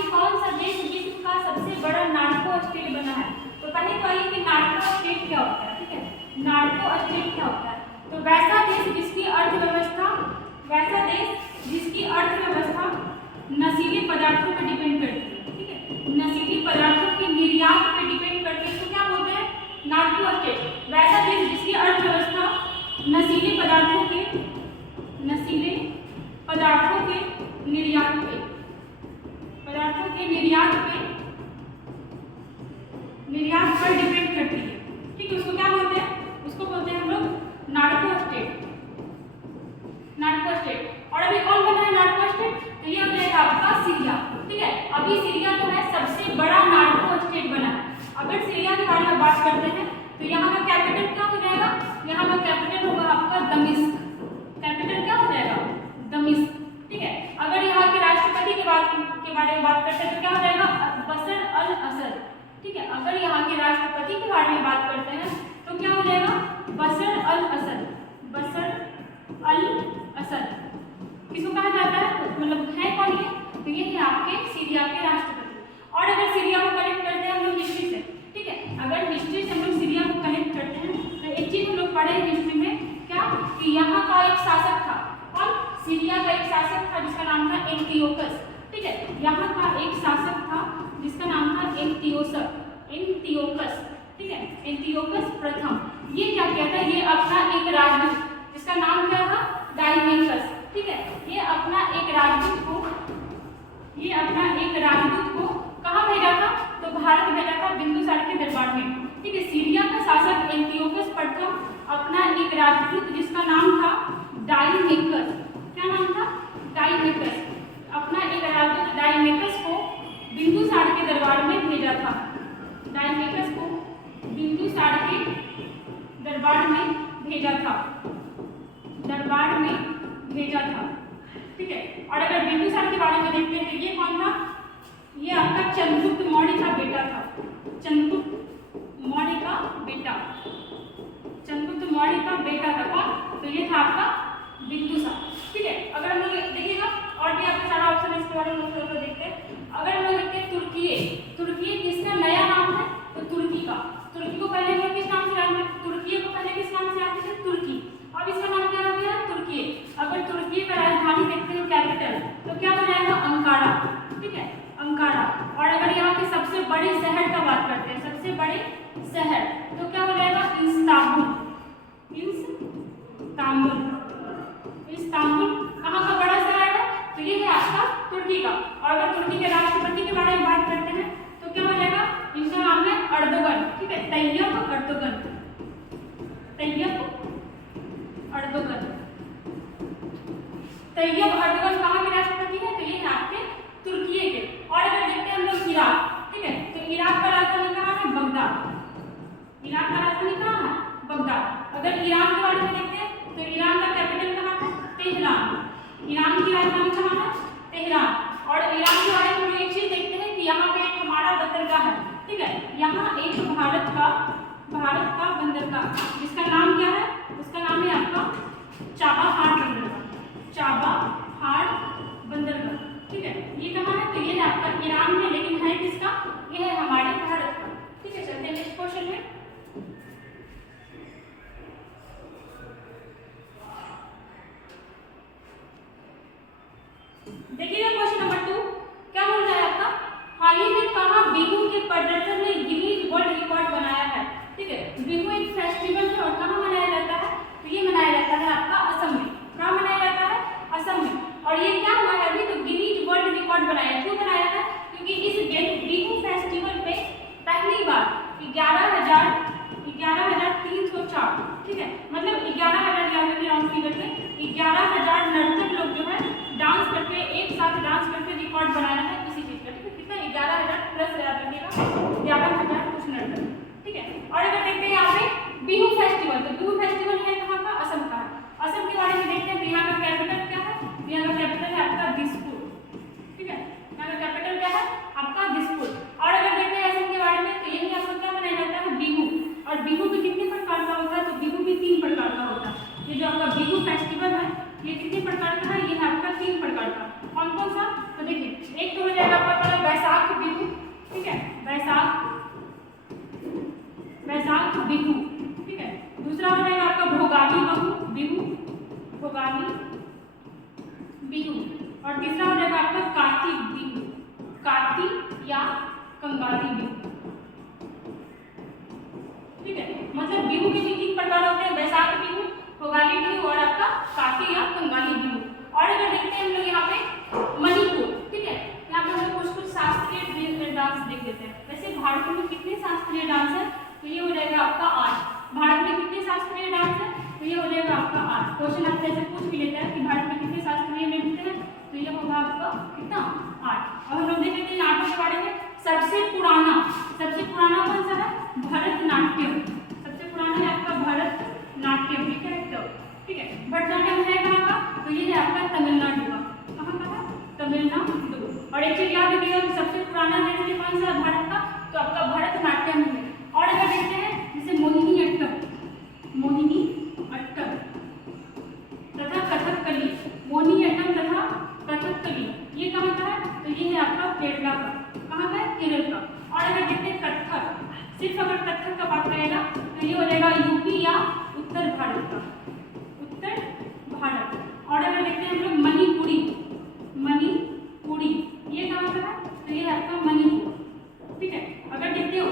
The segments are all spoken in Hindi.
फाइनली कौन सा देश विश्व का सबसे बड़ा नार्को स्टेट बना है? तो पहले तो आइए कि नार्को स्टेट क्या होता है, ठीक है, नार्को स्टेट क्या होता है? तो वैसा देश जिसकी अर्थव्यवस्था नशीले पदार्थों पर डिपेंड करती है, ठीक है, नशीले पदार्थों के निर्यात पर डिपेंड करती है, तो क्या बोलते हैं? Narco state. वैसा देश जिसकी अर्थव्यवस्था नशीले पदार्थों के निर्यात पे डिपेंड करती है, ठीक है, उसको क्या बोलते हैं? उसको बोलते हैं हम लोग नार्को स्टेट। और अभी कौन बना है नार्को स्टेट? तो ये हो जाएगा आपका सीरिया, ठीक है। अभी सीरिया जो है सबसे बड़ा नार्को स्टेट बना है। अगर सीरिया के बारे में बात करते हैं तो यहाँ का कैपिटल क्या हो जाएगा? यहाँ का कैपिटल होगा आपका दमिश्क। कैपिटल क्या हो जाएगा? दमिश्क, ठीक है। अगर यहाँ के राष्ट्रपति के बारे में बात करते हैं तो क्या हो जाएगा? बशर अल असद, ठीक है। अगर यहाँ के राष्ट्रपति के बारे में बात करते हैं तो क्या हो जाएगा? बशर अल असद। किसको कहा जाता है? मतलब है कौन ये? तो ये है आपके सीरिया के राष्ट्रपति। और अगर सीरिया को कनेक्ट करते हैं हम लोग हिस्ट्री से, ठीक है, अगर हिस्ट्री से हम लोग सीरिया को कनेक्ट करते हैं तो एक चीज हम लोग पढ़े हिस्ट्री में क्या, कि यहाँ का एक शासक था। कौन? सीरिया का एक शासक था जिसका नाम था एंटियोकस, ठीक है। यहाँ का एक शासक था जिसका नाम था एंटियोकस, ठीक है, एंटियोकस प्रथम। ये क्या किया था? ये अपना एक राजदूत जिसका नाम क्या था? डायमेकस, ठीक है। ये अपना एक राजदूत को कहाँ भेजा था? तो भारत भेजा था बिंदुसार के दरबार में, ठीक है। सीरिया का शासक एंटियोकस प्रथम अपना एक राजदूत जिसका नाम था डायमेकस, क्या नाम था? डायमेकस, अपना एक राजदूत डायमेकस को बिंदुसार के दरबार में भेजा था। डायमेकस को बिंदुसार के दरबार में भेजा था, ठीक है। और अगर बिंदुसार के बारे में देखते हैं तो ये कौन था? ये आपका चंद्रगुप्त मौर्य का बेटा था। चंद्रगुप्त मौर्य का बेटा था कौन? तो ये था आपका बिंदुसार, ठीक है। अगर हम लोग देखिएगा और भी आपके सारा ऑप्शन इसके बारे में देखते हैं। अगर हम लोग देखते हैं तुर्की किसका नया नाम है? तो तुर्की को पहले हम लोग किस नाम से जानते थे? तुर्की को पहले किस नाम से जानते थे? तुर्की। अब इसका नाम क्या हो गया? तुर्की। अगर तुर्की का राजधानी देखते हैं कैपिटल तो क्या हो जाएगा? अंकारा, ठीक है, अंकारा। और अगर यहाँ के सबसे बड़े शहर का बात करते हैं, सबसे बड़े शहर, तो क्या हो जाएगा? इस्तांबुल। कहाँ का बड़ा शहर है? तो ये है आपका तुर्की का। और अगर तुर्की के राष्ट्रपति के बारे में बात करते हैं तो क्या हो जाएगा? इनका नाम है अर्दोगन, ठीक है, तैयब अर्दोगन। कहाँ के राष्ट्रपति है? तो ये है आपके तुर्की के। और अगर देखते हैं हम लोग इराक, ठीक है, तो इराक का राजधानी कहाँ है? बगदाद। अगर ईरान के बारे में देखते हैं तो ईरान का कैपिटल कहाँ है? तेहरान। ईरान की राजधानी कहाँ है? तेहरान। और ईरान के बारे में एक चीज देखते हैं कि यहाँ पे एक हमारा बंदरगाह है, ठीक है, यहाँ एक भारत का बंदरगाह जिसका नाम क्या है? उसका नाम है आपका चाबाहार बंदरगाह, ठीक है। ये कहाँ है? तो ये है आपका ईरान में, लेकिन है किसका? ये है हमारे भारत का, ठीक है। चलते हैं नेक्स्ट क्वेश्चन में। देखिएगा क्वेश्चन नंबर 2 क्या बोल रहा है आपका? हाल ही में कहाँ बिहू के प्रदर्शन ने गिनीज वर्ल्ड रिकॉर्ड बनाया है, ठीक है। बिहू एक फेस्टिवल है और कहाँ मनाया जाता है? तो ये मनाया जाता है आपका असम में। कहाँ मनाया जाता है? असम में। और ये क्या हुआ है अभी? तो गिनीज वर्ल्ड रिकॉर्ड बनाया। क्यों बनाया है? क्योंकि इस बिहू फेस्टिवल में पहली बार 11,304, ठीक है, मतलब 11,000 राउंड फिगर में 11,000 नर्तक लोग जो है डांस करके, एक साथ डांस करके रिकॉर्ड बनाया है इसी चीज का, ठीक है। कितना? 11,000 प्लस याद रखिएगा, 11,000 कुछ नर्तक, ठीक है। और अगर देखते हैं यहाँ पे बिहू फेस्टिवल, तो बिहू फेस्टिवल है कहाँ का? असम का। असम के बारे में देखते हैं तो यहाँ का कैपिटल क्या है? यहाँ का कैपिटल है आपका दिसपुर, ठीक है। यहाँ का कैपिटल क्या है? आपका दिसपुर। और अगर देखते हैं असम के बारे में तो यही आपको क्या मनाया जाता है? बिहू। और बिहू भी कितने प्रकार का होता है? तो बिहू भी 3 प्रकार का होता है। ये जो आपका बिहू फेस्टिवल है ये कितने प्रकार का है? ये है आपका 3 प्रकार का। कौन कौन सा? तो देखिए, एक तो हो जाएगा आपका बिहू, ठीक है। दूसरा हो जाएगा आपका भोगाली बिहू, भोगाली बिहू। और तीसरा हो जाएगा आपका कार्तिक बिहू, कार्तिक या कंगाली बिहू, ठीक है। मतलब बिहू के तीन प्रकार होते हैं, बैसाख बिहू, भोगाली बिहू और आपका कार्तिक या कंगाली बिहू। और अगर देखते हैं हम लोग यहाँ पे मणिपुर, ठीक है, यहाँ पे हम लोग कुछ शास्त्रीय डांस देख लेते हैं। वैसे भारत में कितने शास्त्रीय डांस है, तो ये हो जाएगा आपका 8। भारत में कितने शास्त्रीय डांस है, तो ये हो जाएगा आपका 8। क्वेश्चन आपसे ऐसे पूछ भी लेता है कि भारत में कितने शास्त्रीय नृत्य हैं, तो ये होगा आपका कितना 8। और हम लोग देख लेते हैं नाटक के बारे में। सबसे पुराना कौन सा है, भरतनाट्यम, सबसे पुराना है आपका भरतनाट्यम, ठीक है, ठीक है। भरतनाट्यम है कहाँ का, तो ये है आपका तमिलनाडु का, कहाँ का है, तमिलनाडु। और एक चीज याद रखिएगा, सबसे पुराना नृत्य कौन सा है भारत का, तो आपका भरतनाट्यम है। और अगर देखते हैं जैसे मोहिनी अट्टम तथा कथकली, मोहिनी अट्टम तथा कथकली, ये कहाँ का है, तो ये है आपका केरला का, कहाँ का है, केरल का। और अगर देखते हैं कथक, सिर्फ अगर कथक का बात करेगा तो ये हो जाएगा यूपी या उत्तर भारत का, उत्तर भारत। और अगर देखते हैं हम लोग मणिपुरी, ये कहाँ का है, तो ये है आपका मणिपुर, ठीक है। अगर देखते हैं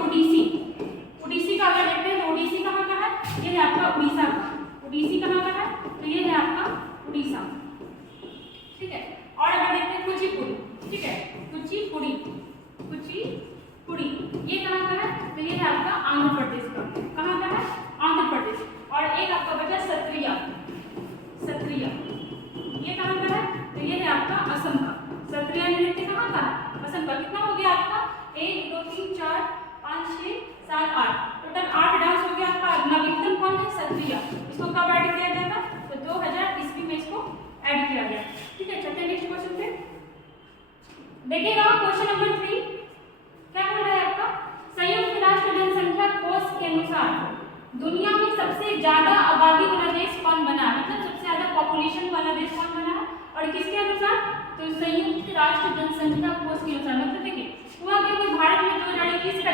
ओडिसी का अगर देखते हैं तो ओडिसी कहाँ का है, ये है आपका उड़ीसा का, ओडिसी कहाँ का है, तो ये है आपका उड़ीसा, ठीक है। और अगर देखते हैं कुचिपुड़ी, ठीक है, कुचिपुड़ी, ये कहाँ का है, तो ये है आपका आंध्र प्रदेश का, कहाँ का है, आंध्र प्रदेश। और एक आपका बचा सत्रिया, ये कहाँ का है, तो ये है आपका असम का। सत्रिया नृत्य कहाँ का है, असम का। कितना हो गया आपका, 1 2 3 4 5 6 7 8, टोटल 8 डांस हो गया आपका। नवीनतम कौन है, सत्रिया। इसको कब ऐड किया गया था, तो 2000 ईस्वी में इसको ऐड किया गया, ठीक है। चलते हैं नेक्स्ट क्वेश्चन पे, देखिएगा क्वेश्चन नंबर 3 क्या बोल रहा है आपका, संयुक्त राष्ट्र जनसंख्या कोष के अनुसार दुनिया में सबसे ज्यादा आबादी वाला देश कौन बना, मतलब सबसे ज्यादा पॉपुलेशन वाला देश कौन बना है, और किसके अनुसार, तो संयुक्त राष्ट्र जनसंख्या कोष के अनुसार। मतलब देखिए हुआ कि भारत में 2021 का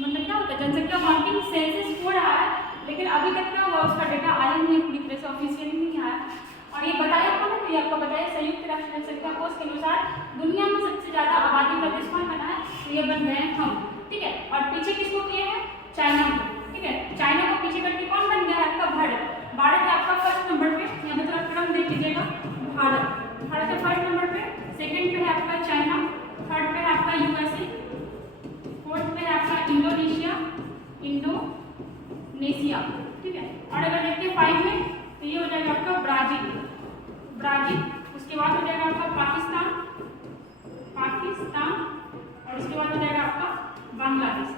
मतलब क्या होता है, जनसंख्या काउंटिंग सेंसस हो रहा है, लेकिन अभी तक क्या हुआ, उसका डेटा आया नहीं है पूरी तरह से, ऑफिशियली नहीं आया। और ये बताया कौन है, तो ये आपको बताया संयुक्त राष्ट्र जनसंख्या कोष के अनुसार दुनिया में सबसे ज्यादा आबादी वाला देश कौन बना है, तो ये बन गए हम, ठीक है। और पीछे किसको किए हैं, चाइना को, ठीक है। चाइना को पीछे करके कौन बन गया है आपका, भारत है आपका फर्स्ट नंबर पे। यहाँ पे थोड़ा क्रम देख लीजिएगा, भारत है फर्स्ट नंबर पे, सेकंड पे है आपका चाइना, थर्ड पे है आपका यूएसए, फोर्थ पे है आपका इंडोनेशिया, ठीक है। और अगर देखते हैं 5 में, तो ये हो जाएगा आपका ब्राजील, उसके बाद हो जाएगा आपका पाकिस्तान, और उसके बाद हो जाएगा आपका बांग्लादेश,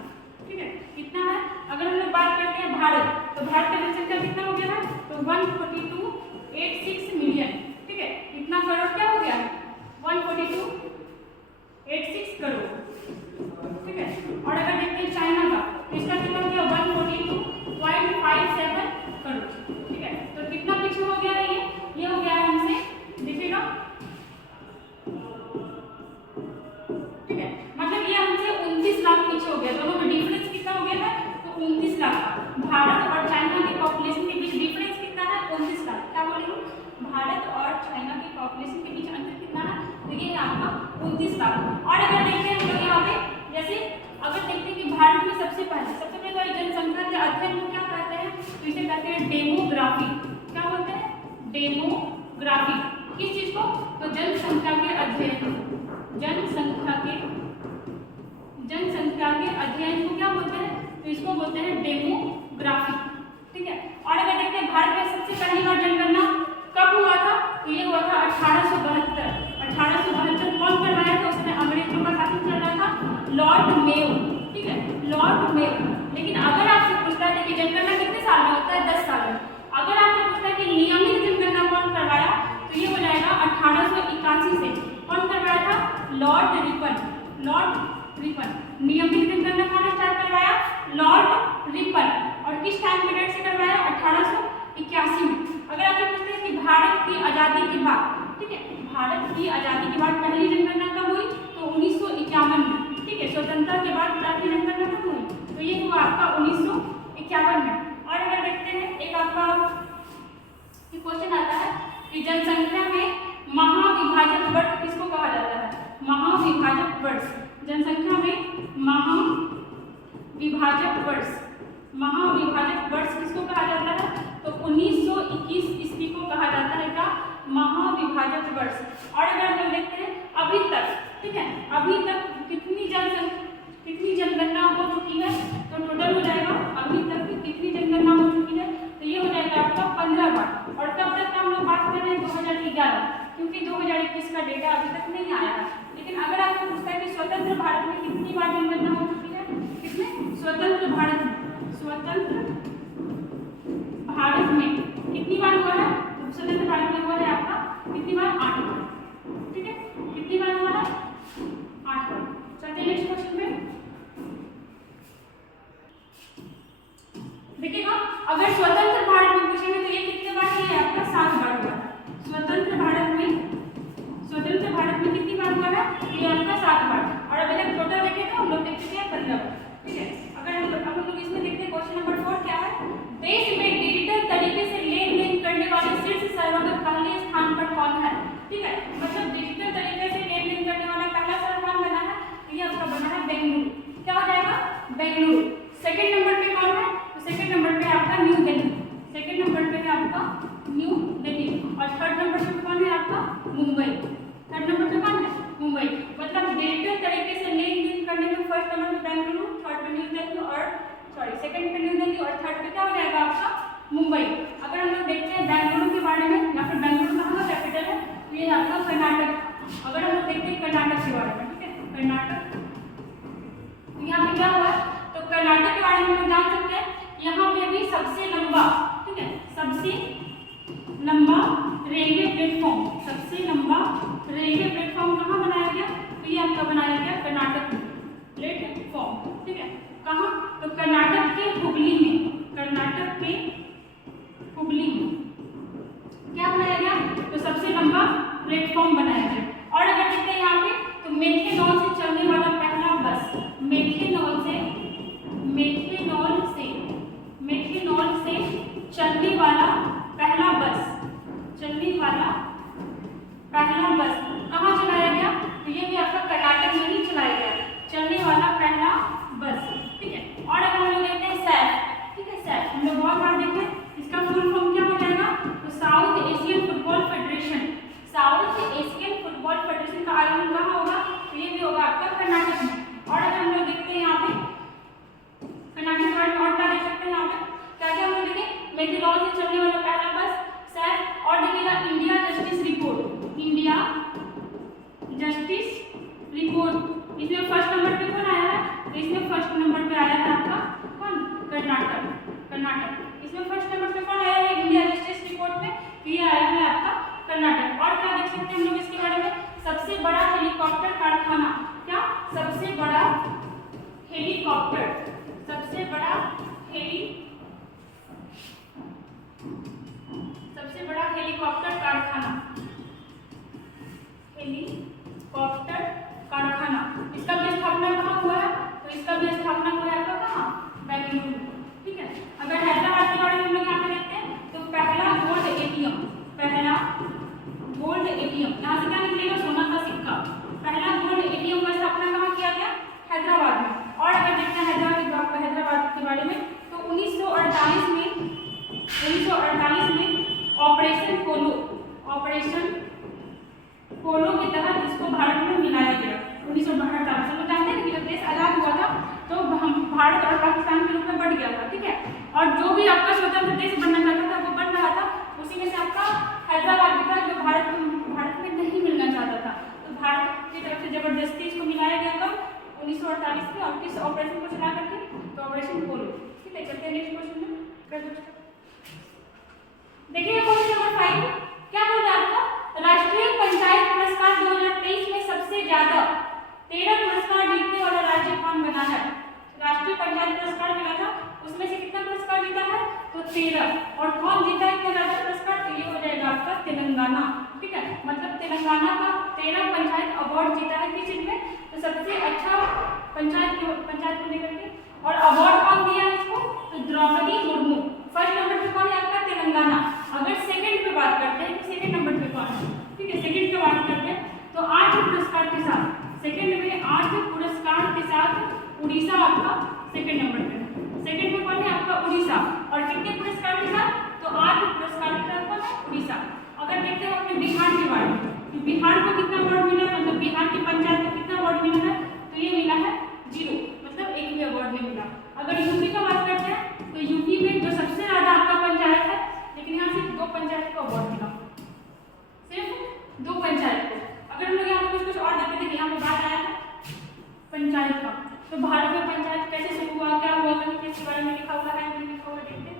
ठीक है। कितना है, अगर हम लोग बात करते हैं भारत, तो भारत का जनसंख्या कितना हो गया है, तो 14286 मिलियन, ठीक है। कितना करोड़ क्या हो गया है, 14286 करोड़, ठीक है। और अगर देखते हैं चाइना का, तो इसका कितना हो गया, 142.57 करोड़, ठीक है। तो कितना पीछे हो गया है, ये हो गया है हमसे, देखिएगा, ठीक है। मतलब ये हमसे 29 लाख पीछे हो गया, दोनों में डिफरेंस कितना हो गया है, तो 29 लाख का। भारत और चाइना की पॉपुलेशन के बीच डिफरेंस कितना है, 29 लाख। क्या बोले हम, भारत और चाइना की पॉपुलेशन के बीच अंतर कितना है, तो ये है आपका 29 लाख। और अगर देखते हैं हम लोग यहाँ पे, जैसे अगर देखते हैं कि भारत में सबसे पहले जनसंख्या के अध्ययन को क्या कहते हैं, तो इसे कहते हैं डेमोग्राफी। क्या बोलते हैं, डेमोग्राफी। किस चीज को, तो जनसंख्या के अध्ययन को क्या बोलते हैं, तो इसको बोलते हैं डेमोग्राफी, ठीक है। और अगर देखते हैं भारत में सबसे पहली बार जनगणना कब हुआ था, तो ये हुआ था 1872। कौन करवाया था, उसमें अंग्रेजों का शासन चल रहा था, लॉर्ड मेयो, ठीक है, लॉर्ड मेयो। लेकिन अगर आपसे पूछता है कि जनगणना कितने साल में होता है, 10 साल में। अगर आपसे पूछता है कि नियमित जनगणना कौन करवाया, तो ये हो जाएगा 1881 से। कौन करवाया था, लॉर्ड रिपन। नियमित जनगणना कौन स्टार्ट करवाया, लॉर्ड रिपन। और किस टाइम पीरियड से करवाया, 1881 में। अगर आपसे पूछते हैं कि भारत की आज़ादी के बाद, ठीक है, भारत की आज़ादी के बाद पहली जनगणना कब हुई, तो 1951 में, ठीक है। स्वतंत्रता के बाद पहली जनगणना कब हुई, तो ये हुआ आपका 1951 कि जनसंख्या में महाविभाजक वर्ग किसको कहा जाता है? महाविभाजक वर्ष। जनसंख्या में महाविभाजक वर्ष, महाविभाजक वर्ष किसको कहा जाता है? तो 1921 ईस्वी को कहा जाता है क्या? महाविभाजक वर्ष। और अगर हम देखते हैं अभी तक, ठीक है, अभी तक कितनी जनगणना हो चुकी है, तो टोटल हो जाएगा अभी तक कितनी जनगणना हो चुकी है, तो ये हो जाएगा आपका 15 बार। और कब तक हम लोग बात कर रहे हैं? 2011, क्योंकि 2021 का डेटा अभी तक नहीं आया है। लेकिन अगर आपको पूछता है कि स्वतंत्र भारत में कितनी बार जनगणना हो चुकी है, कितने? स्वतंत्र भारत में कितनी बार हुआ है? तो स्वतंत्र भारत में हुआ है आपका कितनी बार? 8 बार। ठीक है, कितनी बार हुआ है? 8 बार। चलते हैं नेक्स्ट क्वेश्चन में। देखिएगा, अगर स्वतंत्र भारत में पूछेंगे तो ये कितने बार है? आपका 7 बार हुआ है। स्वतंत्र भारत में कितनी बार हुआ है? ये आपका 7 बार। और अभी तक टोटल देखें तो हम लोग देख चुके हैं 15 बार। ठीक है, अगर हम लोग इसमें देखते हैं क्वेश्चन नंबर 4 क्या है? देश में डिजिटल तरीके से लेन देन करने वाले शीर्ष शहरों में पहले स्थान पर कौन है? ठीक है, मतलब डिजिटल तरीके से लेन देन करने वाला पहला शहर कौन बना है? तो ये आपका बना है बेंगलुरु। क्या हो जाएगा? बेंगलुरु। सेकंड नंबर पे कौन है? तो सेकंड नंबर पे आपका न्यू दिल्ली। सेकंड नंबर पे है आपका न्यू दिल्ली। और थर्ड नंबर पे कौन है आपका? मुंबई। थर्ड नंबर पे कौन है? मुंबई। मतलब डिजिटल तरीके से लेन देन करने में फर्स्ट नंबर पे बेंगलुरु, थर्ड पे न्यू दिल्ली और सेकंड पे न्यू दिल्ली और थर्ड पे क्या हो जाएगा आपका? मुंबई। अगर हम लोग देखते हैं बेंगलुरु के बारे में, या फिर बेंगलुरु कहाँ का कैपिटल है? तो ये आपका कर्नाटक। अगर हम लोग देखते हैं कर्नाटक के बारे में, ठीक है, कर्नाटक, यहाँ पे क्या हुआ? तो कर्नाटक के बारे में हम जान सकते हैं, यहाँ पे भी सबसे लंबा, ठीक है, सबसे लंबा रेलवे प्लेटफॉर्म, सबसे लंबा रेलवे प्लेटफॉर्म कहाँ बनाया गया? तो ये आपका बनाया गया कर्नाटक में प्लेटफॉर्म। ठीक है, कहाँ? तो कर्नाटक के हुगली में, कर्नाटक के हुगली में क्या बनाया गया? तो सबसे लंबा प्लेटफॉर्म बनाया गया। और अगर देखते हैं यहाँ पे, तो मेथेनॉल से चलने वाला पहला बस, मेथेनॉल से चलने वाला पहला बस कहाँ चलाया गया? तो ये भी आपका कर्नाटक में ही चलाया गया, चलने वाला पहला बस। ठीक है, और अगर हम लोग देखते हैं सैफ, ठीक है, सैफ हम लोग बहुत बार देखते हैं, इसका फुल फॉर्म क्या हो जाएगा? तो south Asian football federation. South Asian football federation का आयोजन कहाँ होगा? तो ये भी होगा आपका कर्नाटक में। और अगर हम लोग देखते हैं यहाँ पे कर्नाटक के बारे में और क्या देख सकते हैं यहाँ पे, क्या क्या हम लोग देखें? मेथेनॉल से चलने वाला पहला बस, सैफ, और देखिएगा India justice report, India justice report. इसमें फर्स्ट नंबर पे कौन आया है? तो इसमें फर्स्ट नंबर पे आया है आपका कौन? कर्नाटक। इसमें फर्स्ट नंबर पे कौन आया है इंडिया जस्टिस रिपोर्ट में? तो ये आया है आपका कर्नाटक। और क्या देख सकते हैं हम लोग इसके बारे में? सबसे बड़ा हेलीकॉप्टर कारखाना, क्या? सबसे बड़ा हेलीकॉप्टर कारखाना, इसका भी स्थापना कहाँ हुआ है? तो इसका भी स्थापना हुआ है आपका कहाँ? बेंगलुरु। ठीक है, अगर हैदराबाद के बारे में हम लोग यहाँ पे देखते हैं, तो पहला गोल्ड एटीएम, यहाँ से क्या निकलेगा? सोना का सिक्का। पहला गोल्ड एटीएम का स्थापना कहाँ किया गया? हैदराबाद में। और अगर देखते हैं हैदराबाद के बारे में, तो 1948 में ऑपरेशन पोलो के तहत इसको भारत में मिलाया गया। 1948 में जानते हैं कि जब देश आजाद हुआ था तो हम भारत और पाकिस्तान के रूप में बढ़ गया था। ठीक है, और जो भी आपका स्वतंत्र देश बनना चाहता था वो बन रहा था, उसी में से आपका हैदराबाद भी था जो भारत में नहीं मिलना चाहता था, तो भारत की तरफ से जबरदस्ती इसको मिलाया गया कब? 1948 में। और किस ऑपरेशन को चला करके? तो ऑपरेशन पोलो। ठीक है, चलते हैं नेक्स्ट क्वेश्चन में। देखिए क्वेश्चन नंबर 5 क्या बोल रहा है आपका? राष्ट्रीय पंचायत पुरस्कार 2023 में सबसे ज्यादा 13 पुरस्कार जीतने वाला राज्य कौन बना है? राष्ट्रीय पंचायत पुरस्कार मिला था, उसमें से कितना पुरस्कार जीता है? तो 13। और कौन जीता है इतना ज्यादा पुरस्कार? तो ये हो जाएगा आपका तेलंगाना। ठीक है, मतलब तेलंगाना का 13 पंचायत अवार्ड जीता है। किस चीज में? तो सबसे अच्छा पंचायत को लेकर के। और अवार्ड कौन दिया है इसको? तो द्रौपदी मुर्मू। फर्स्ट नंबर पे कौन है आपका? तेलंगाना। अगर सेकंड पे बात करते हैं, तो सेकंड नंबर पे उड़ीसा आपका सेकंड नंबर पे है। सेकंड में कौन है आपका उड़ीसा। और कितने पुरस्कार के साथ, तो 8 पुरस्कार के साथ कौन है उड़ीसा। अगर देखते हैं अपने बिहार के बारे में, तो बिहार को कितना अवार्ड मिला, मतलब बिहार की पंचायत को कितना अवार्ड मिला है, तो ये मिला है 0, मतलब एक भी अवार्ड नहीं मिला। अगर यूपी का बात करते हैं तो यूपी में जो सबसे ज्यादा आपका पंचायत है, लेकिन यहाँ सिर्फ 2 पंचायत को अवार्ड मिला, सिर्फ 2 पंचायत को। अगर हम लोग यहाँ पे कुछ और देखते हैं, यहाँ पे बात आया है पंचायत का, तो भारत में पंचायत कैसे शुरू हुआ, क्या हुआ, किसके बारे में लिखा हुआ है, नहीं लिखा हुआ, देखते हैं।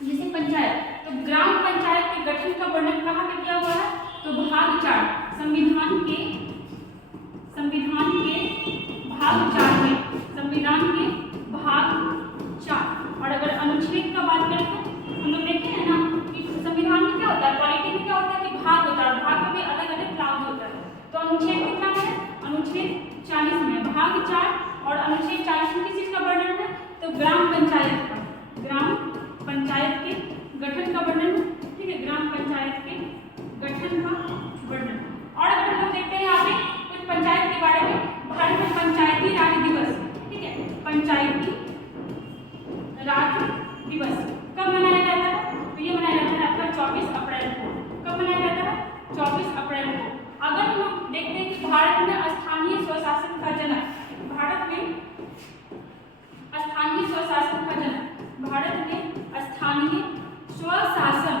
जैसे पंचायत, तो ग्राम पंचायत के गठन का वर्णन कहाँ पे किया हुआ है, तो भाग 4 संविधान के भाग 4 में, संविधान के भाग 4। और अगर अनुच्छेद का बात करें तो हम लोग देखते हैं ना कि संविधान में क्या होता है, पॉलिटी में क्या होता है कि भाग होता है, भाग में भी अलग अलग क्लास होता है। तो अनुच्छेद कितना है, अनुच्छेद 40 में भाग 4, और अनुच्छेद 40 में किस चीज का वर्णन है, तो ग्राम पंचायत का, ग्राम पंचायत के गठन का वर्णन, ठीक है, ग्राम पंचायत के गठन का वर्णन। और अगर हम लोग देखते हैं यहाँ पे कुछ पंचायत के बारे में, भारत में पंचायती राज दिवस, ठीक है, पंचायती राज दिवस कब मनाया जाता है, तो ये मनाया जाता है आपका 24 अप्रैल को। कब मनाया जाता है, 24 अप्रैल को। अगर हम लोग देखते हैं कि भारत में स्थानीय स्वशासन का जनक, भारत में स्थानीय स्वशासन का जनक, भारत में स्थानीय स्वशासन,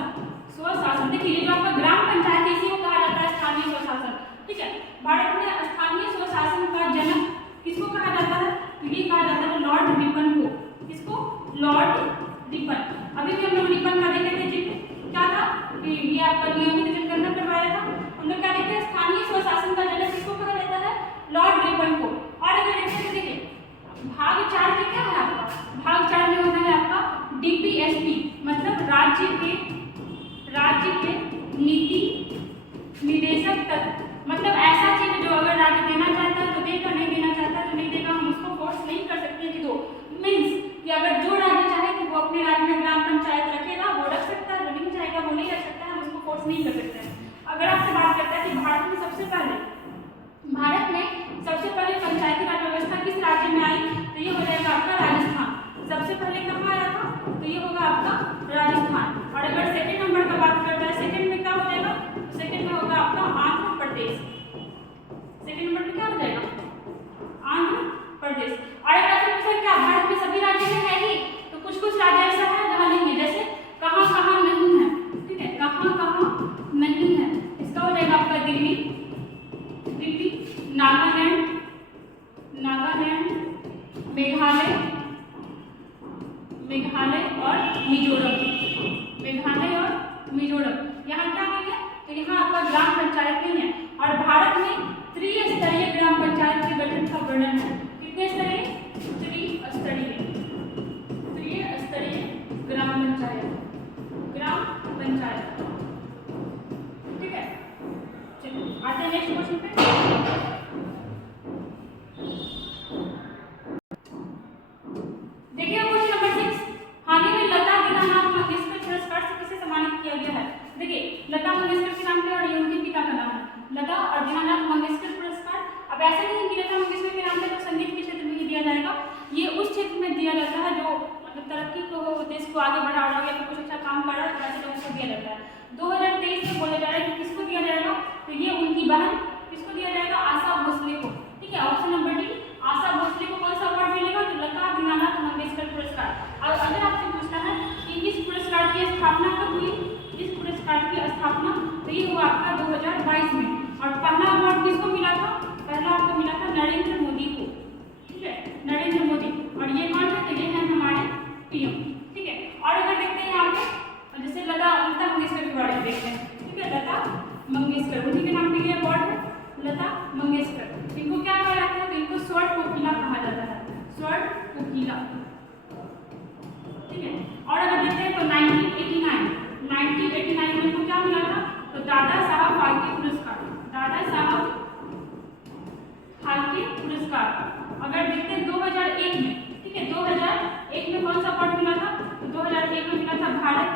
देखिए ये जो आपका ग्राम पंचायत है, इसी को कहा जाता है स्थानीय स्वशासन, ठीक है। भारत में स्थानीय स्वशासन का जनक किसको कहा जाता है, तो ये कहा जाता है लॉर्ड रिपन को। किसको, लॉर्ड रिपन। अभी भी हम लोग रिपन का देखे थे, क्या था कि ये आपका नियमित जनगणना करवाया था, हम लोग क्या देखते हैं, स्थानीय स्वशासन का जनक किसको कहा जाता है, लॉर्ड रिपन को। और अगर देखते हैं, देखिए भाग 4 में क्या है आपका, भाग 4 में होता है आपका DPSP, मतलब राज्य के नीति निदेशक तत्व, मतलब ऐसा चीज जो अगर राज्य देना चाहता है तो देगा, नहीं देना चाहता है तो नहीं देगा, हम उसको फोर्स नहीं कर सकते कि दो। मीन्स कि अगर जो राज्य चाहे कि वो अपने राज्य में ग्राम पंचायत रखेगा, वो रख सकता है, जो नहीं चाहेगा वो नहीं रख सकता है, हम उसको फोर्स नहीं कर सकते हैं। अगर आपसे बात करता है कि भारत में सबसे पहले पंचायती राज व्यवस्था किस राज्य में आई, तो ये हो जाएगा आपका राजस्थान। सबसे पहले कहाँ आया था, तो ये होगा आपका राजस्थान। और अगर सेकंड नंबर का बात करता है, सेकंड में क्या हो जाएगा, सेकंड में होगा आपका आंध्र प्रदेश। सेकंड नंबर पे क्या हो जाएगा, आंध्र प्रदेश। और अगर आपसे पूछा क्या भारत में सभी राज्यों में है ही, तो कुछ कुछ राज्य ऐसा है जहाँ नहीं है, जैसे कहाँ कहाँ नहीं है, ठीक है, कहाँ कहाँ नहीं है, इसका हो जाएगा आपका दिल्ली, नागालैंड, मेघालय और मिजोरम। यहाँ क्या नहीं है, तो यहाँ आपका ग्राम पंचायत नहीं है। और भारत में त्रिस्तरीय ग्राम पंचायत के गठन का वर्णन है। कितने स्तरीय, त्रिस्तरीय ग्राम पंचायत, ठीक है। चलिए आते हैं नेक्स्ट क्वेश्चन पे। देखिए क्वेश्चन नंबर 6, हाल ही में लता दीनानाथ मंगेशकर पुरस्कार से किसे सम्मानित किया गया है। देखिए लता मंगेशकर के नाम पे और ये उनके पिता का नाम है, लता और दीनानाथ मंगेशकर पुरस्कार। अब ऐसे नहीं कि लता मंगेशकर के नाम पे तो संगीत के क्षेत्र में ही दिया जाएगा, ये उस क्षेत्र में दिया जाता है जो मतलब तरक्की को, देश को आगे बढ़ा रहा है या कुछ अच्छा काम कर रहा है, तो ऐसे लोगों को दिया जाता है। 2023 में बोला जा रहा है कि किसको दिया जाएगा, तो ये उनकी बहन किसको दिया जाएगा, आशा भोसले को, ठीक है। Option number D, Asha Bhosle को कौन सा अवार्ड मिलेगा, तो लता दीनानाथ मंगेशकर पुरस्कार। और अगर आपसे पूछना है कि इस पुरस्कार की स्थापना कब हुई, इस पुरस्कार की स्थापना तो ये हुआ आपका 2022 में। और पहला अवार्ड किसको मिला था, पहला आपको मिला था नरेंद्र मोदी को, ठीक है, नरेंद्र मोदी। और ये कौन है, तो ये है हमारे PM, ठीक है। और अगर देखते हैं यहाँ पे जैसे लता मंगेशकर के बारे में देखते हैं, ठीक है, लता मंगेशकर, उन्हीं के नाम पे ये अवार्ड है, लता मंगेशकर। इनको क्या कहा जाता है, तो इनको स्वर्ण कोकिला कहा जाता है, स्वर्ण कोकिला, ठीक है। और अगर देखते हैं तो 1989 में इनको क्या मिला था, तो दादा साहब फाल्के पुरस्कार, दादा साहब फाल्के पुरस्कार। अगर देखते हैं 2001 में, ठीक है, 2001 में कौन सा अवार्ड मिला था, तो 2001 में मिला था भारत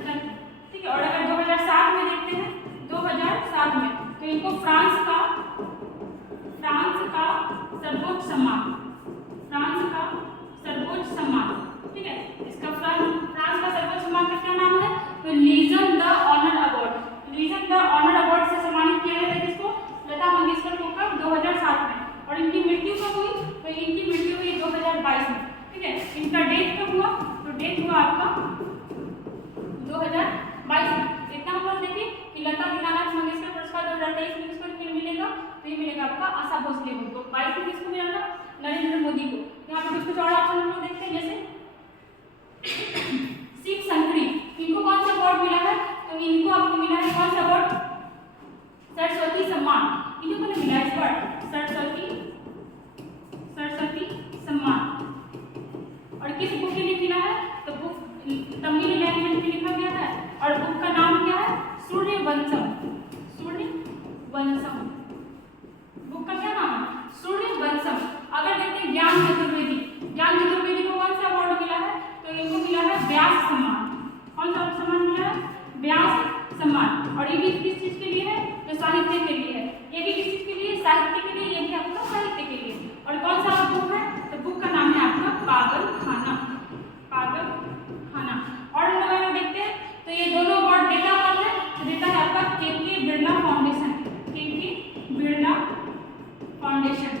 रत्न, ठीक है। और अगर 2007 में देखते हैं, 2007 में तो इनको फ्रांस का सर्वोच्च सम्मान, फ्रांस का सर्वोच्च सम्मान, ठीक है। इसका फ्रांस का सर्वोच्च सम्मान का क्या नाम है? तो Legion the Honour award. Legion the Honour award से सम्मानित किया गया था किसको? लता मंगेशकर को कब? 2007 में। और इनकी मृत्यु कब हुई? तो इनकी मृत्यु हुई 2022 में, ठीक है। इनका डेथ कब हुआ? तो डेथ हुआ आपका 2022 में। इतना हम लोग देखिए कि लता दीनानाथ मंगेशकर पुरस्कार 2023 में किसको मिलेगा? तो ये मिलेगा आपका आशा भोसले को। तो 22 में किसको मिलेगा? नरेंद्र मोदी को। यहाँ पे कुछ और ऑप्शन हम लोग देखते हैं, जैसे शिव शंकरी, इनको कौन सा अवार्ड मिला है? तो इनको आपको मिला है कौन सा अवार्ड? सरस्वती सम्मान। इनको कौन मिला है इस बार? सरस्वती सम्मान। और किस बुक के लिए मिला है? तो बुक तमिल लैंग्वेज में लिखा गया है और बुक का नाम क्या है? सूर्यवंशम। सूर्यवंशम बुक का क्या नाम है? सूर्यवंशम। अगर देखते हैं ज्ञान चतुर्वेदी, ज्ञान चतुर्वेदी को कौन सा अवार्ड मिला है? तो इनको मिला है व्यास सम्मान। कौन सा सम्मान मिला है? व्यास सम्मान। और ये भी किस चीज के लिए है? तो साहित्य के लिए है। ये भी किस चीज के लिए? साहित्य के लिए। ये भी आपका साहित्य के लिए। और कौन सा बुक है? तो बुक का नाम है आपका पागलखाना। पागलखाना। और हम लोग अगर देखते हैं तो ये दोनों अवार्ड देता कौन है? तो देता है आपका के बिरला फाउंडेशन। के बिरला फाउंडेशन।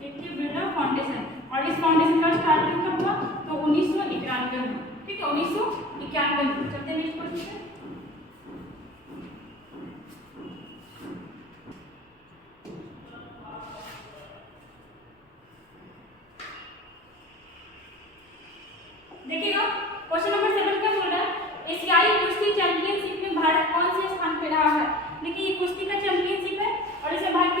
के बिरला फाउंडेशन। और इस फाउंडेशन का स्टार्टिंग कब हुआ? तो 1991 में, ठीक है। 1991 में। चलते हैं नेक्स्ट क्वेश्चन। देखिएगा क्वेश्चन नंबर 7 क्या बोल रहा है? एशियाई कुश्ती चैंपियनशिप में भारत कौन से स्थान पे रहा है? देखिए ये कुश्ती का चैंपियनशिप है और इसे भारत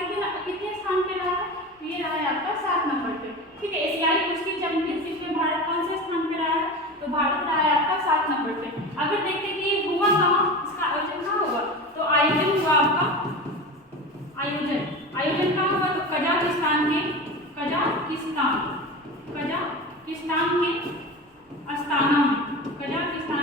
कितने स्थान पे रहा है? तो ये रहा है आपका 7 नंबर पे, ठीक है। एशियाई कुश्ती चैंपियनशिप में भारत कौन से स्थान पे रहा है? तो भारत रहा है आपका 7 नंबर पे। अगर देखते हैं कि ये हुआ कहाँ, इसका आयोजन कहाँ हुआ? तो आयोजन हुआ आपका आयोजन कहाँ हुआ? तो कजाकिस्तान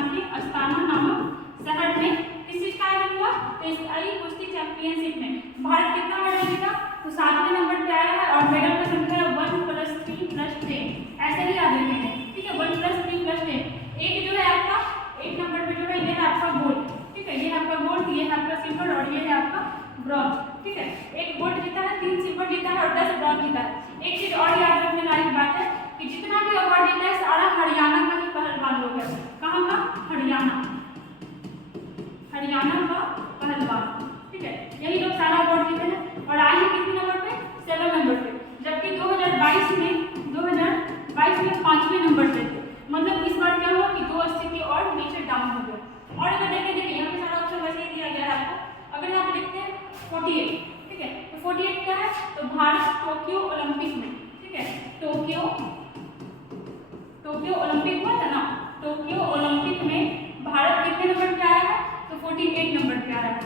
के अस्ताना नामक शहर में किस चीज का आयोजन हुआ? तो एशियाई कुश्ती चैंपियनशिप में भारत कितना मेडल जीता? तो 7वें नंबर पे आया है और मेडल की संख्या 1+3+10। ऐसे ही याद रखेंगे, ठीक है। 1+3+10। एक जो है आपका 1 नंबर पे जो है ये है आपका गोल्ड, ठीक है। ये है आपका गोल्ड, ये है आपका सिल्वर और ये है आपका ब्रॉन्ज, ठीक है। 1 गोल्ड जीता है, 3 सिल्वर जीता है और 10 ब्रॉन्ज जीता है। एक चीज और याद रखने लायक बात है कि जितना भी अवार्ड जीता है सारा हरियाणा का ही पहलवान लोग है। कहाँ का? हरियाणा का पहलवान, ठीक है। यही लोग सारा अवार्ड जीते हैं और आए हैं कितने नंबर पे? 7 नंबर पे। जबकि 2022 में 5वें नंबर पे थे। मतलब इस बार क्या हुआ कि 2 स्थिति और नीचे डाउन हो गया। और अगर देखिए यहाँ पे सारा ऑप्शन वैसे ही दिया गया है आपको। अगर यहाँ पे देखते हैं 48, ठीक है। तो 48 क्या है? तो भारत टोक्यो ओलंपिक में, ठीक है। टोक्यो ओलंपिक हुआ था ना, टोक्यो ओलंपिक में भारत कितने नंबर पे आया है? तो 48 नंबर पे आया है।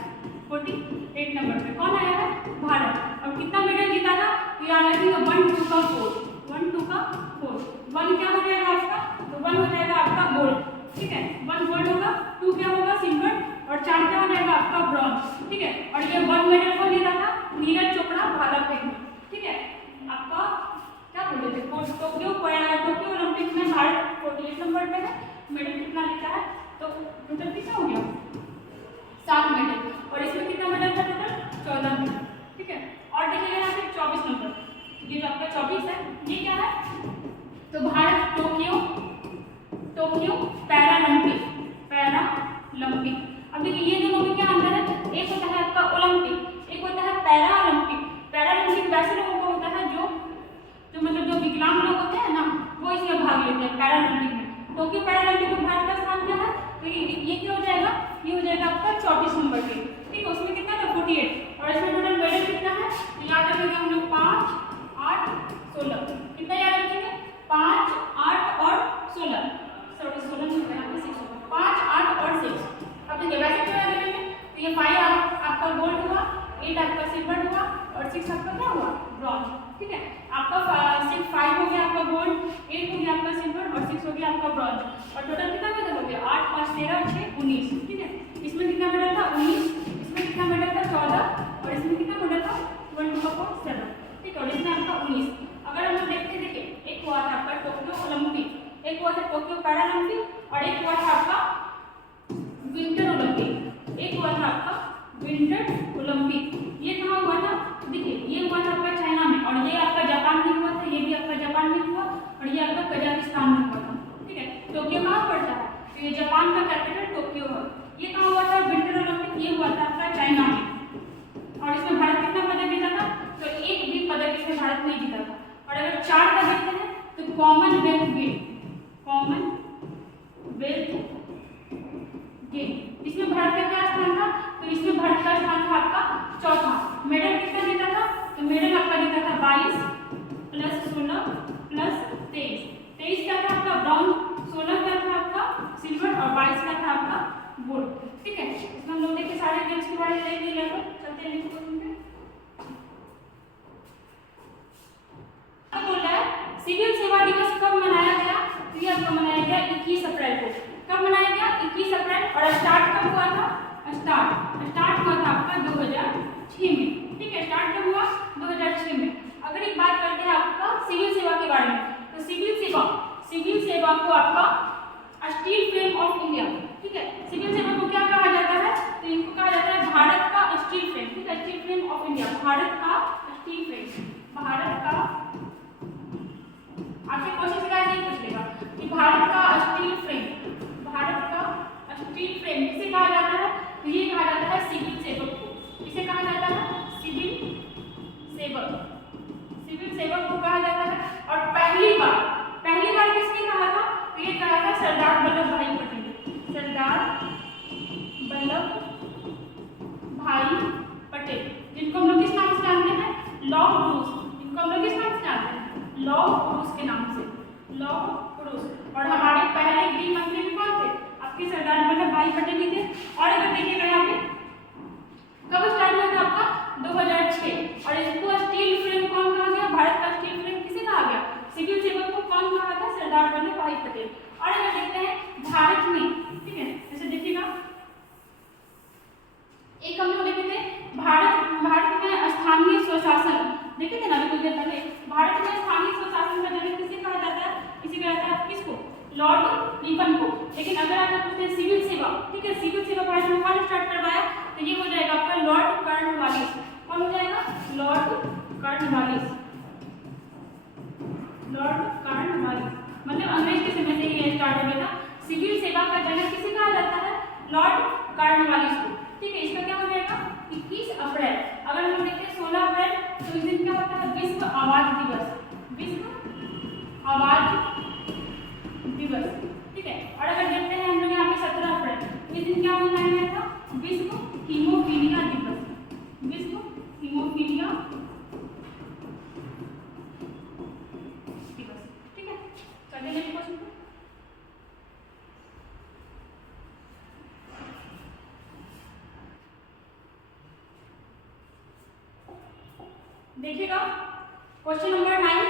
48 नंबर पे कौन आया है? भारत। और कितना मेडल जीता था? तो याद रखिएगा 1, 2 का 4। 1, 2 का 4। 1 क्या हो जाएगा आपका? तो 1 हो जाएगा आपका गोल्ड, ठीक है। 1 गोल्ड होगा, 2 क्या होगा? सिल्वर और 4 क्या हो जाएगा आपका ब्रॉन्ज, ठीक है। और ये 1 मेडल कौन जीता था? नीरज चोपड़ा भाला फेंक में, ठीक है। आपका क्या बोल रहे थे? टोक्यो ओलंपिक में भारत 48 नंबर पे है। मेडल कितना जीता है? तो टोटल कितना हो गया? 7 मेडल। और इसमें कितना मेडल था टोटल? 14 मेडल, ठीक है। और देखिएगा यहाँ पे 24 नंबर, ये जो आपका 24 है ये क्या है? तो भारत टोक्यो पैरालंपिक। अब देखिए ये दोनों में क्या अंतर है? एक होता है आपका ओलंपिक, एक होता है पैरालंपिक। पैरालंपिक वैसे लोगों को होता है जो मतलब जो विकलांग लोग होते हैं ना, वो इसमें भाग लेते हैं पैरालंपिक में। टोक्यो पैरालंपिक में भारत का स्थान क्या है? तो ये क्या हो जाएगा? ये हो जाएगा आपका 24 नंबर पे, ठीक है। उसमें कितना था? 48। और इसमें टोटल मेडल कितना है? तो याद रखेंगे हम लोग 5, 8, 16। कितना याद रखेंगे? 5, 8 और 16। सॉरी 16 नहीं होगा, 6 होगा। 5, 8 और 6। अब देखिए वैसे क्या याद रखेंगे? तो ये 5 आपका गोल्ड हुआ, 8 आपका सिल्वर हुआ और 6 आपका क्या हुआ? ब्रॉन्ज, ठीक है। आपका 5 हो गया आपका गोल्ड, 8 हो गया आपका सिल्वर और 6 हो गया आपका ब्रॉन्ज। और टोटल कितना मेडल हो गया? 8, 5, 13 और 6, 19, ठीक है। इसमें कितना मेडल था? 19। इसमें कितना मेडल था? 14। और इसमें कितना मेडल था? 1, 2 का 4, 7, ठीक है। और इसमें आपका 19। अगर हम लोग देखते देखिए हुआ था आपका टोक्यो ओलंपिक, एक हुआ था टोक्यो पैरालंपिक और एक हुआ था आपका विंटर ओलंपिक, एक हुआ था आपका विंटर ओलंपिक। ये कहाँ हुआ था? देखिए ये हुआ था आपका चाइना में, और ये आपका जापान में हुआ था, ये भी आपका जापान में हुआ, और ये आपका कजाकिस्तान में हुआ था। ठीक है, टोक्यो कहाँ पड़ता है? तो ये जापान का कैपिटल टोक्यो है। ये कहाँ हुआ था विंटर ओलंपिक? ये हुआ था आपका चाइना में, और इसमें भारत कितना पदक जीता था? तो एक भी पदक इसमें भारत नहीं जीता था। और अगर 4 का देखते हैं तो कॉमनवेल्थ गेम, कॉमनवेल्थ गेम, इसमें भारत का क्या स्थान था? तो इसमें भारत का स्थान था आपका चौथा। मेडल कितना जीता था? तो मेडल आपका जीता था 22 + 16 + 23। 23 क्या था आपका ब्रॉन्ज, 16 क्या था आपका सिल्वर, और 22 का था आपका गोल्ड। ठीक है, इसमें हम लोग देखिए सारे गेम्स के बारे में देख लिया। चलते हैं नेक्स्ट क्वेश्चन पे। अब बोल रहा है सिविल सेवा दिवस कब मनाया गया? तो ये आपका मनाया गया 21 अप्रैल को। कब मनाया गया? 21 अप्रैल। और स्टार्ट कब हुआ था? स्टार्ट हुआ था आपका 2006 में। ठीक है, स्टार्ट कब हुआ? 2006 में। अगर एक बात करते हैं आपका सिविल सेवा के बारे में, तो सिविल सेवा को आपका स्टील फ्रेम ऑफ इंडिया, ठीक है, सिविल सेवा को क्या कहा जाता है? तो इनको कहा जाता है भारत का स्टील फ्रेम। ठीक है, steel frame of India, Bharat का स्टील फ्रेम, भारत का, आपसे क्वेश्चन का नहीं पूछेगा कि भारत का स्टील फ्रेम, भारत का स्टील फ्रेम किसे कहा जाता है? तो ये कहा जाता है सिविल सेवक को। किसे कहा जाता है? सिविल सेवक को कहा जाता है। और पहली बार किसने कहा था? तो ये कहा था सरदार वल्लभ भाई पटेल, सरदार वल्लभ भाई पटेल, जिनको हम लोग किस नाम से जानते हैं? लौह पुरुष। इनको हम लोग किस नाम से जानते हैं? लौह पुरुष के नाम से, लौह पुरुष। और हमारे पहले गृह मंत्री भी कौन थे? आपके सरदार वल्लभ भाई पटेल ही थे। और अगर देखिएगा यहाँ पे कब स्टार्ट हुआ था आपका? 2006। और इसको स्टील फ्रेम कौन कहा गया? भारत का स्टील फ्रेम किसे कहा गया? सिविल सेवक को कौन कहा था? सरदार वल्लभ भाई पटेल। और अगर देखते हैं भारत में, ठीक है, जैसे देखिएगा एक हम लोग देखे थे भारत में स्थानीय स्वशासन, देखे थे ना अभी कुछ देर पहले। भारत में स्थानीय स्वशासन का जनक किसे कहा जाता है? इसे कहा जाता है किसको? लॉर्ड रिपन को। लेकिन अगर आप पूछते हैं सिविल सेवा, ठीक है, सिविल सेवा भारत में कौन स्टार्ट करवाया? तो ये हो जाएगा आपका लॉर्ड कॉर्नवालिस। कौन हो जाएगा? Lord Cornwallis, Lord Cornwallis. मतलब अंग्रेज के समय से ये स्टार्ट हो गया था। सिविल सेवा का जनक किसे कहा जाता है? लॉर्ड कॉर्नवालिस को। ठीक है, इसका क्या हो जाएगा? 21 अप्रैल। अगर हम देखते हैं 16 अप्रैल, तो इस दिन क्या होता है? विश्व आवाज दिवस, विश्व आवाज दिवस। ठीक है, और अगर देखते हैं हम लोग यहाँ पे 17 अप्रैल, तो इस दिन क्या मनाया गया था? विश्व हीमोफीलिया दिवस, विश्व हीमोफीलिया दिवस। ठीक है, चलिए नेक्स्ट क्वेश्चन पे। देखिएगा क्वेश्चन नंबर 9,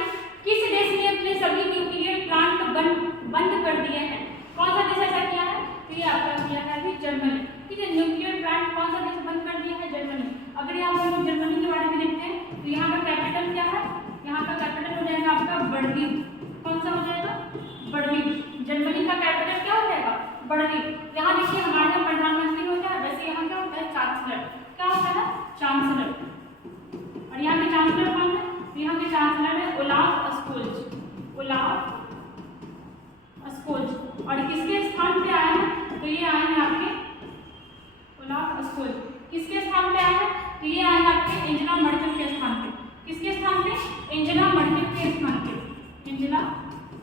किस देश ने अपने सभी न्यूक्लियर प्लांट बंद कर दिए हैं? कौन सा देश ऐसा किया है? तो ये आपका किया है अभी जर्मनी। ठीक है, न्यूक्लियर प्लांट कौन सा देश बंद कर दिया है? जर्मनी। अगर यहाँ पर हम जर्मनी के बारे में देखते हैं तो यहाँ का कैपिटल क्या है? यहाँ का कैपिटल हो जाएगा आपका बर्लिन। कौन सा हो जाएगा? बर्लिन। जर्मनी का कैपिटल क्या हो जाएगा? बर्लिन। यहाँ देखिए हमारे यहाँ प्रधानमंत्री होता है, वैसे यहाँ क्या होता है? चांसलर। क्या होता है? चांसलर। और यहाँ के चांसलर कौन है? यहाँ के चांसलर है ओलाफ स्कोल्ज, ओलाफ स्कोल्ज। और किसके स्थान पे आए हैं? तो ये आए हैं आपके ओलाफ स्कोल्ज। किसके स्थान पे आए हैं? तो ये आए हैं आपके एंजेला मर्केल के स्थान पे। किसके स्थान पे? एंजेला मर्केल के स्थान पे, एंजेला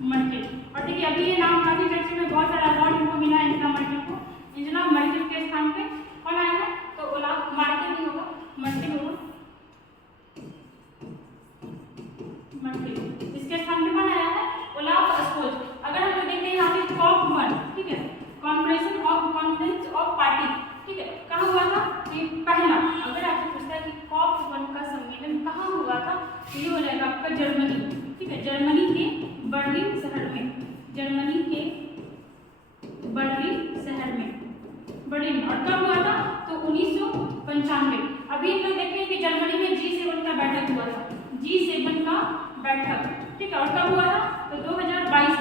मर्केल। और देखिए अभी ये नाम काफी चर्चे में, बहुत सारा अवार्ड इनको मिला है एंजेला मर्केल को। एंजेला मर्केल के स्थान पे कौन आया है? तो ओलाफ, मार्केल नहीं होगा, मर्केल होगा, मर्केल। इसके स्थान पे कौन आया है? Olaf Scholz. अगर हम लोग देखते हैं यहाँ पे COP1, ठीक है, कॉन्फ्रेंस ऑफ पार्टी, ठीक है, कहाँ हुआ था? ये पहला, अगर आपसे पूछता है कि COP1 का सम्मेलन कहाँ हुआ था, तो ये हो जाएगा आपका जर्मनी। ठीक है, जर्मनी के बर्लिन शहर में, जर्मनी के बर्लिन शहर में, बर्लिन। और कब हुआ था? तो 1995। अभी हम लोग देखें कि जर्मनी में G7 का बैठक हुआ था, G7 का बैठक। ठीक है, और कब हुआ था? तो तो 2022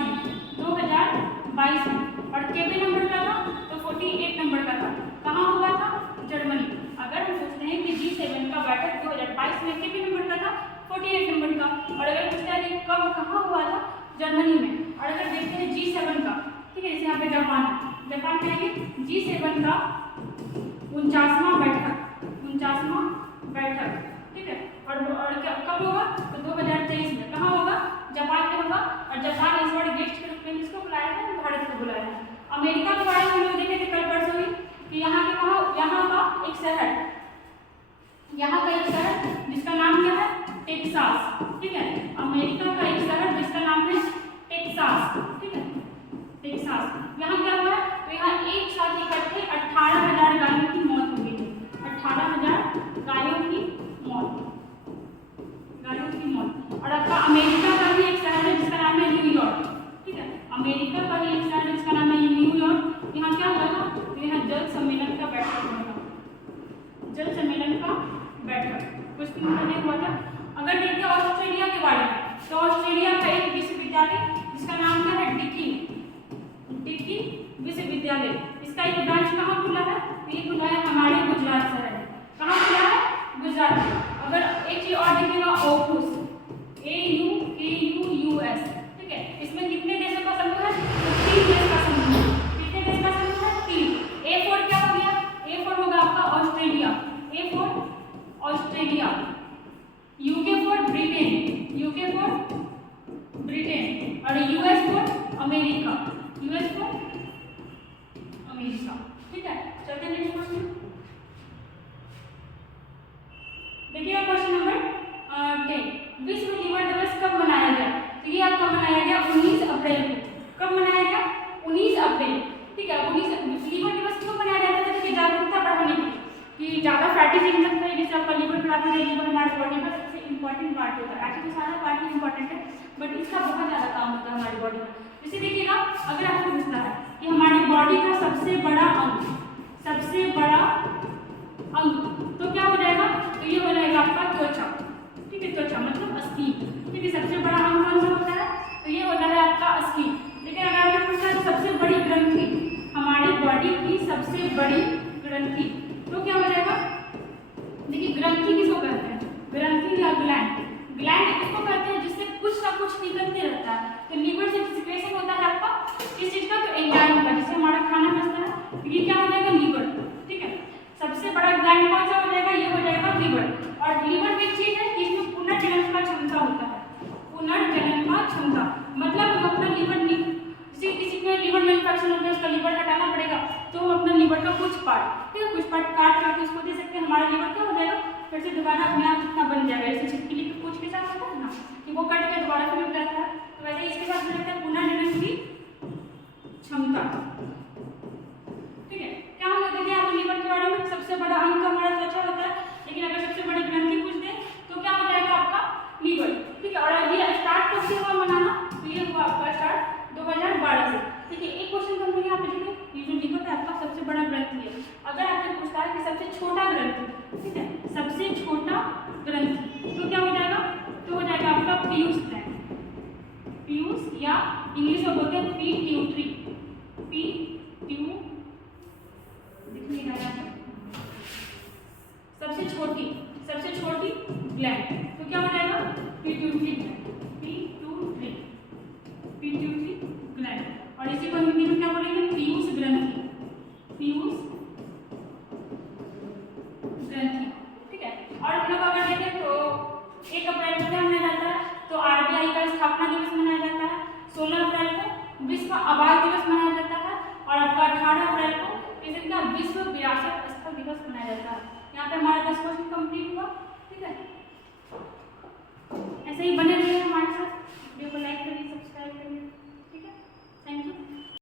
में। और केबी नंबर का था तो 48 नंबर का था। कहाँ हुआ था? जर्मनी। अगर हम पूछते हैं कि G7 का बैठक 2022 में केबी नंबर का था? 48 नंबर का। और अगर पूछते हैं कि कब कहाँ हुआ था? जर्मनी में। और अगर देखते हैं G7 का, ठीक है, जैसे यहाँ पे जापान में है G7 का 49वां बैठक, ठीक है। और कब होगा? तो 2023 में। कहाँ होगा? जापान में होगा। और जापान इस बार गेस्ट के रूप में किसको बुलाया है? भारत को बुलाया है। अमेरिका के बारे में हम लोग देखे थे कल परसों ही कि यहाँ का एक शहर जिसका नाम क्या है? टेक्सास, ठीक है। अमेरिका का एक शहर जिसका नाम है टेक्सास, ठीक है, टेक्सास। यहाँ क्या हुआ? तो यहाँ एक साथ इकट्ठे 18,000 गायों की मौत हो गई थी। 18,000 गायों की मौत। और आपका अमेरिका का भी एक शहर है जिसका नाम है न्यूयॉर्क, ठीक है। अमेरिका का भी एक शहर है जिसका नाम है न्यूयॉर्क। यहाँ क्या हुआ था? तो यहाँ जल सम्मेलन का बैठक हुआ था। जल सम्मेलन का बैठक कुछ दिन पहले हुआ था। अगर देखते हैं ऑस्ट्रेलिया के बारे में, तो ऑस्ट्रेलिया का एक विश्वविद्यालय जिसका नाम क्या है? डिकी विश्वविद्यालय। इसका एक ब्रांच कहाँ खुला है? ये खुला है हमारे गुजरात शहर में। कहाँ खुला है? गुजरात में। अगर एक चीज और देखिएगा, ऑकूस, AUKUS, ठीक है। इसमें कितने देशों का समूह है? 3 देश का समूह है। कितने देश का समूह है? 3। A4 क्या हो गया? A4 होगा आपका Australia, A4 Australia. UK for Britain और US फॉर अमेरिका, ठीक है। चलते हैं नेक्स्ट क्वेश्चन। देखिए क्वेश्चन नंबर 10, विश्व लीवर दिवस कब मनाया गया? तो ये आपका मनाया गया 19 अप्रैल को। कब मनाया गया? 19 अप्रैल, ठीक है। 19 लीवर दिवस क्यों मनाया जाता है? देखिए जागरूकता बढ़ाने के लिए कि ज़्यादा फैटी चीज मत खाइए, जैसे आपका लीवर खराब है। लीवर हमारे बॉडी का सबसे इंपॉर्टेंट पार्ट होता है। एक्चुअली सारा पार्ट ही इंपॉर्टेंट है, बट इसका बहुत ज़्यादा काम होता है हमारी बॉडी में। जैसे देखिएगा, अगर आपको पूछता है कि हमारी बॉडी का सबसे बड़ा अंग, तो क्या हो जाएगा? तो ये हो जाएगा आपका त्वचा, ठीक है। त्वचा मतलब स्किन, ठीक है। सबसे बड़ा अंग कौन सा होता है? तो ये होता है आपका स्किन। लेकिन अगर आपको पूछता है सबसे बड़ी ग्रंथि, हमारी बॉडी की सबसे बड़ी ग्रंथि, तो क्या हो जाएगा? देखिए ग्रंथि किसको कहते हैं? ग्रंथि या ग्लैंड किसको कहते हैं? जिससे कुछ ना कुछ निकलते रहता है। तो लीवर से सिक्रेशन होता है आपका किस चीज का? तो एंजाइम का, जिससे हमारा खाना पचता है। तो ये क्या हो जाएगा? लीवर, ठीक है। सबसे बड़ा ग्लैंड कौन सा हो जाएगा? ये हो जाएगा लीवर। और लीवर की चीज है कि इसमें पुनर्जनन का क्षमता होता है। पुनर्जनन का क्षमता मतलब हम अपना लीवर, किसी को लीवर में इन्फेक्शन होता है, उसका लीवर हटाना पड़ेगा, तो हम अपना लीवर का कुछ पार्ट, ठीक है, कुछ पार्ट काट करके उसको दे सकते हैं। हमारा लीवर क्या हो जाएगा? फिर से दोबारा अपने आप इतना बन जाएगा। जैसे छिपकली के पूंछ के साथ होता है ना, कि वो कट के दोबारा फिर उठ जाता है, तो वैसे इसके साथ रहता है पुनर्जनन की क्षमता, ठीक है। क्या हम लोग देखें आप लीवर के बारे में? सबसे बड़ा अंग हमारा त्वचा होता है, लेकिन अगर सबसे बड़ी ग्रंथि पूछ दे तो क्या हो जाएगा? आपका लीवर, ठीक है। और ये स्टार्ट कब से हुआ मनाना? तो ये हुआ आपका स्टार्ट 2012 से, ठीक है। एक क्वेश्चन हम लोग यहाँ पे देखिए, ये जो लीवर है आपका सबसे बड़ा ग्रंथि है। अगर आपसे पूछता है कि सबसे छोटा ग्रंथि, ठीक है, सबसे छोटा ग्रंथि, तो क्या हो जाएगा? तो हो जाएगा आपका पीयूष ग्लैंड, पीयूष, या इंग्लिश में बोलते हैं पिट्यूटरी, सबसे छोटी ग्लैंड, तो क्या हो जाएगा? Pituitary gland. और इसी को हिंदी में क्या बोलेंगे? पीयूष ग्रंथि, ठीक है। और हम लोग अगर देखें तो 1 अप्रैल को क्या मनाया जाता है? तो RBI का स्थापना दिवस मनाया जाता है। 16 अप्रैल को विश्व आवास दिवस मनाया जाता है। और आपका 18 अप्रैल को इस दिन का विश्व विरासत स्थल दिवस मनाया जाता है। यहाँ पे हमारा 10 क्वेश्चन कंप्लीट हुआ, ठीक है। ऐसे ही बने